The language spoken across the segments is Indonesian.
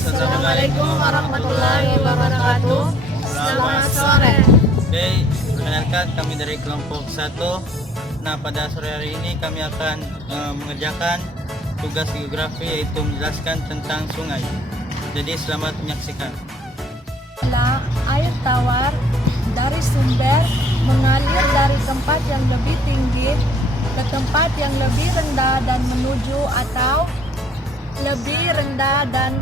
Assalamualaikum warahmatullahi wabarakatuh. Selamat sore. Oke, perkenalkan kami dari kelompok 1. Nah, pada sore hari ini kami akan mengerjakan tugas geografi, yaitu menjelaskan tentang sungai. Jadi selamat menyaksikan. Air tawar dari sumber mengalir dari tempat yang lebih tinggi ke tempat yang lebih rendah dan menuju atau lebih rendah dan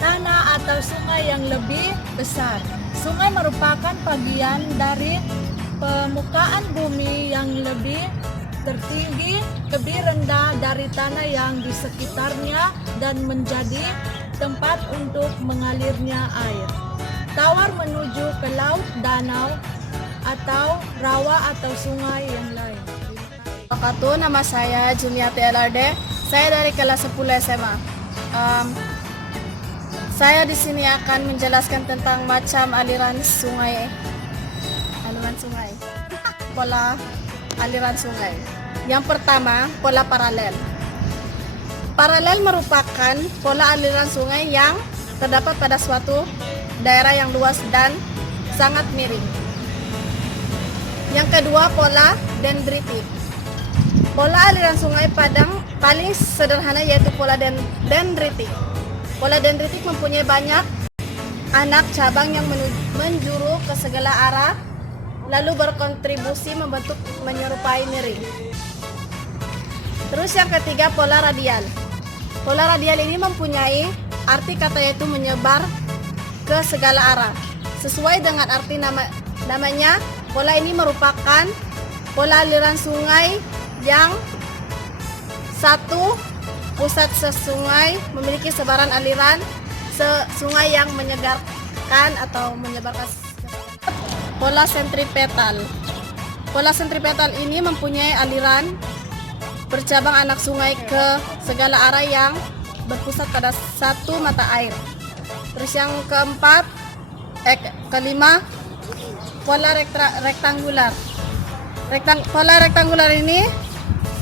tanah atau sungai yang lebih besar. Sungai merupakan bagian dari permukaan bumi yang lebih tertinggi, lebih rendah dari tanah yang di sekitarnya dan menjadi tempat untuk mengalirnya air. Tawar menuju ke laut, danau, atau rawa atau sungai yang lain. Nama saya Juniati LRD. Saya dari kelas 10 SMA. Saya di sini akan menjelaskan tentang macam aliran sungai. Pola aliran sungai. Yang pertama, pola paralel. Paralel merupakan pola aliran sungai yang terdapat pada suatu daerah yang luas dan sangat miring. Yang kedua, pola dendritik. Pola aliran sungai Padang paling sederhana yaitu pola dendritik. Pola dendritik mempunyai banyak anak cabang yang menjuru ke segala arah, lalu berkontribusi membentuk menyerupai miring. Terus yang ketiga, pola radial. Pola radial ini mempunyai arti kata yaitu menyebar ke segala arah. Sesuai dengan arti namanya, pola ini merupakan pola aliran sungai yang satu pusat sesungai memiliki sebaran aliran sungai yang menyegarkan atau menyebarkan. Pola sentripetal. Pola sentripetal ini mempunyai aliran bercabang anak sungai ke segala arah yang berpusat pada satu mata air. Terus yang kelima, pola rektangular. Pola rektangular ini,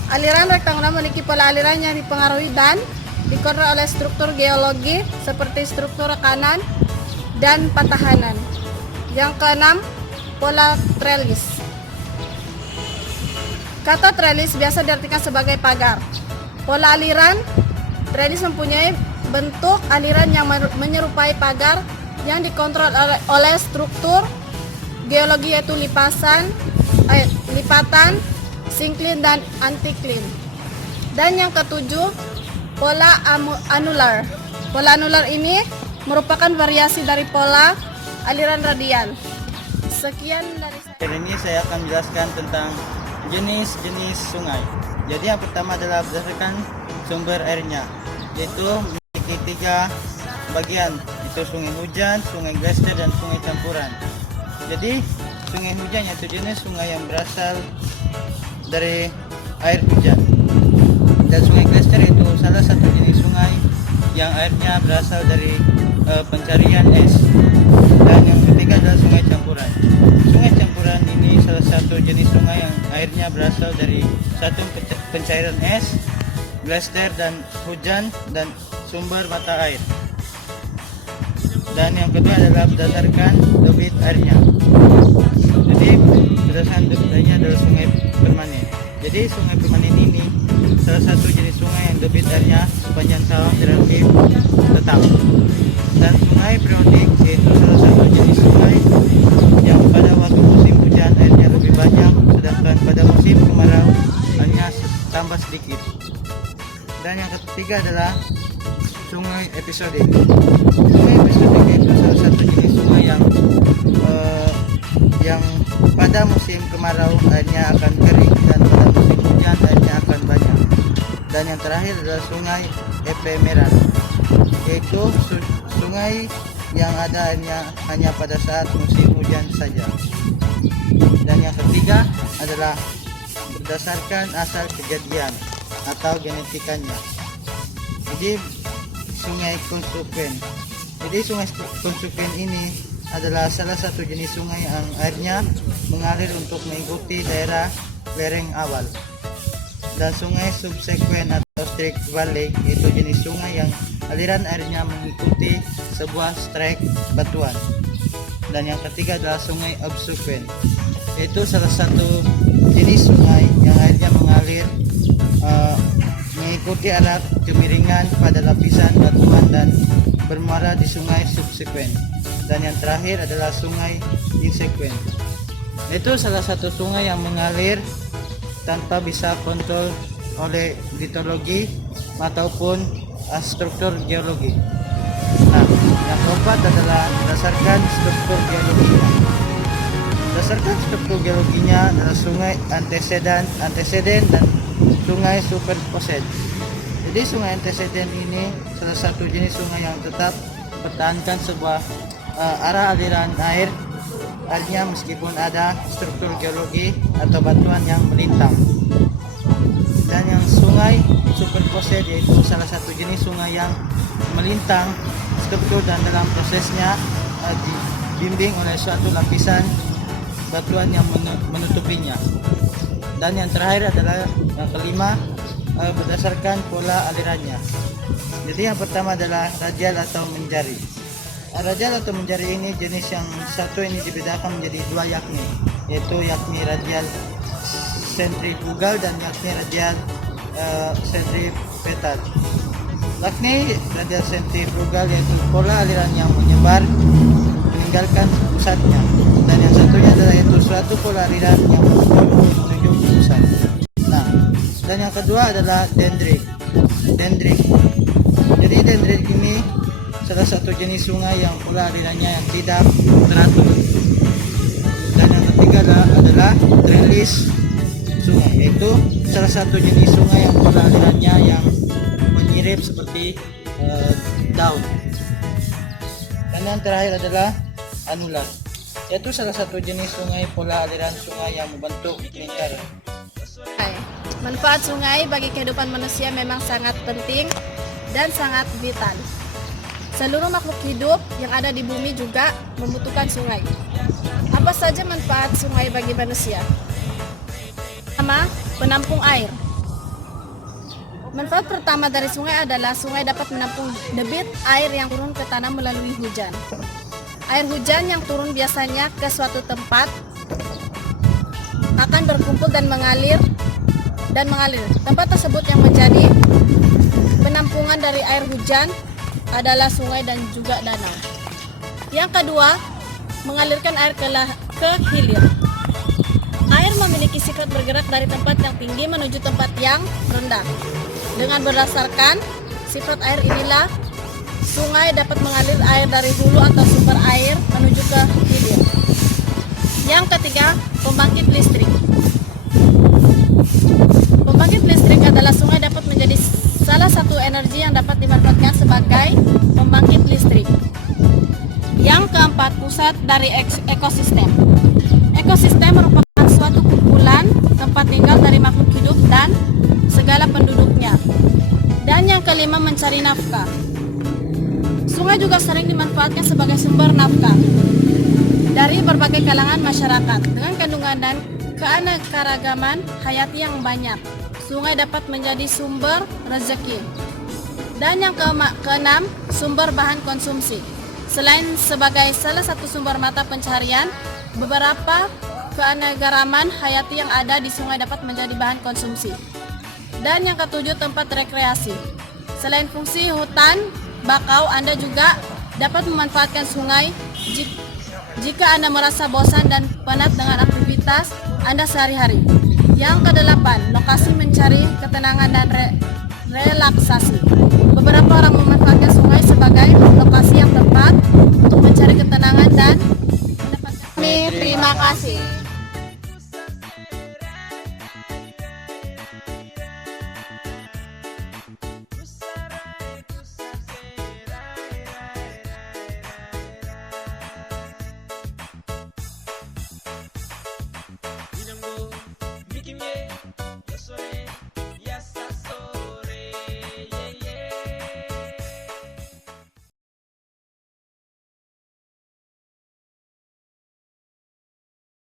aliran rektangular memiliki pola aliran yang dipengaruhi dan dikontrol oleh struktur geologi seperti struktur rekanan dan patahanan. Yang keenam, pola trellis. Kata trellis biasa diartikan sebagai pagar. Pola aliran trellis mempunyai bentuk aliran yang menyerupai pagar yang dikontrol oleh struktur geologi yaitu lipatan, sinklin dan antiklin. Dan yang ketujuh, pola anular. Pola anular ini merupakan variasi dari pola aliran radial. Sekian dari saya. Hari ini saya akan menjelaskan tentang jenis-jenis sungai. Jadi yang pertama adalah berdasarkan sumber airnya, yaitu memiliki 3 bagian, yaitu sungai hujan, sungai glaster, dan sungai campuran. Jadi sungai hujan yaitu jenis sungai yang berasal dari air hujan, dan sungai glaster itu salah satu jenis sungai yang airnya berasal dari pencarian es. Dan yang ketiga adalah sungai campuran. Sungai campuran ini salah satu jenis sungai yang airnya berasal dari satu pencairan es, glaster, dan hujan, dan sumber mata air. Dan yang kedua adalah berdasarkan debit airnya. Jadi berdasarkan debit airnya adalah sungai permanen. Jadi sungai permanen ini salah satu jenis sungai yang debit airnya sepanjang tahun relatif tetap. Dan sungai periodik yaitu salah satu jenis sungai yang pada waktu musim hujan airnya lebih banyak, sedangkan pada musim kemarau hanya tambah sedikit. Dan yang ketiga adalah sungai episodik. Sungai episodik itu salah satu jenis sungai yang pada musim kemarau airnya akan kering dan pada musim hujan airnya akan banyak. Dan yang terakhir adalah sungai efemeral, yaitu sungai yang ada airnya hanya pada saat musim hujan saja. Dan yang ketiga adalah berdasarkan asal kejadian atau genetikanya. Jadi sungai konsekuen. Jadi sungai konsekuen ini adalah salah satu jenis sungai yang airnya mengalir untuk mengikuti daerah lereng awal. Dan sungai subsekuen atau strict valley itu jenis sungai yang aliran airnya mengikuti sebuah strike batuan. Dan yang ketiga adalah sungai obstruent, yaitu salah satu jenis sungai yang airnya mengalir mengikuti arah kemiringan pada lapisan batuan dan bermuara di sungai subsequent. Dan yang terakhir adalah sungai insequent. Itu salah satu sungai yang mengalir tanpa bisa kontrol oleh litologi ataupun struktur geologi. Nah, yang keempat adalah berdasarkan struktur geologinya. Berdasarkan struktur geologinya adalah sungai antecedent dan sungai superposed. Jadi sungai antecedent ini salah satu jenis sungai yang tetap mempertahankan sebuah arah aliran airnya meskipun ada struktur geologi atau batuan yang melintang. Dan yang sungai superposed yaitu salah satu jenis sungai yang melintang struktur dan dalam prosesnya dibimbing oleh suatu lapisan batuan yang menutupinya. Dan yang terakhir adalah yang kelima, berdasarkan pola alirannya. Jadi yang pertama adalah radial atau menjari. Radial atau menjari ini jenis yang satu ini dibedakan menjadi dua, yaitu radial sentrifugal dan radial sentripetal. Radial sentrifugal yaitu pola aliran yang menyebar meninggalkan pusatnya, dan yang satunya adalah yaitu suatu pola aliran yang menuju ke pusat. Nah, dan yang kedua adalah dendrik. Jadi dendrik ini salah satu jenis sungai yang pola alirannya yang tidak teratur. Dan yang ketiga adalah trellis sungai, yaitu salah satu jenis sungai yang pola alirannya yang menyirip seperti daun. Dan yang terakhir adalah anular, yaitu salah satu jenis sungai pola aliran sungai yang membentuk lingkaran. Manfaat sungai bagi kehidupan manusia memang sangat penting dan sangat vital. Seluruh makhluk hidup yang ada di bumi juga membutuhkan sungai. Apa saja manfaat sungai bagi manusia? Pertama, penampung air. Manfaat pertama dari sungai adalah sungai dapat menampung debit air yang turun ke tanah melalui hujan. Air hujan yang turun biasanya ke suatu tempat akan berkumpul dan mengalir. Tempat tersebut yang menjadi penampungan dari air hujan adalah sungai dan juga danau. Yang kedua, mengalirkan air ke hilir. Air memiliki sifat bergerak dari tempat yang tinggi menuju tempat yang rendah. Dengan berdasarkan sifat air inilah, sungai dapat mengalir air dari hulu atau sumber air menuju ke hilir. Yang ketiga, pembangkit listrik. Pembangkit listrik adalah sungai dapat menjadi salah satu energi yang dapat dimanfaatkan sebagai pembangkit listrik. Yang keempat, pusat dari ekosistem. Ekosistem merupakan suatu kumpulan tempat tinggal dari makhluk hidup dan segala penduduknya. Dan yang kelima, mencari nafkah. Sungai juga sering dimanfaatkan sebagai sumber nafkah dari berbagai kalangan masyarakat. Dengan kandungan dan keanekaragaman hayati yang banyak, sungai dapat menjadi sumber rezeki. Dan yang keenam, sumber bahan konsumsi. Selain sebagai salah satu sumber mata pencaharian, beberapa keanekaragaman hayati yang ada di sungai dapat menjadi bahan konsumsi. Dan yang ketujuh, tempat rekreasi. Selain fungsi hutan bakau, Anda juga dapat memanfaatkan sungai jika Anda merasa bosan dan penat dengan aktivitas Anda sehari-hari. Yang kedelapan, lokasi mencari ketenangan dan relaksasi. Beberapa orang memanfaatkan sungai sebagai lokasi yang tepat untuk mencari ketenangan dan mendapatkan. Terima kasih.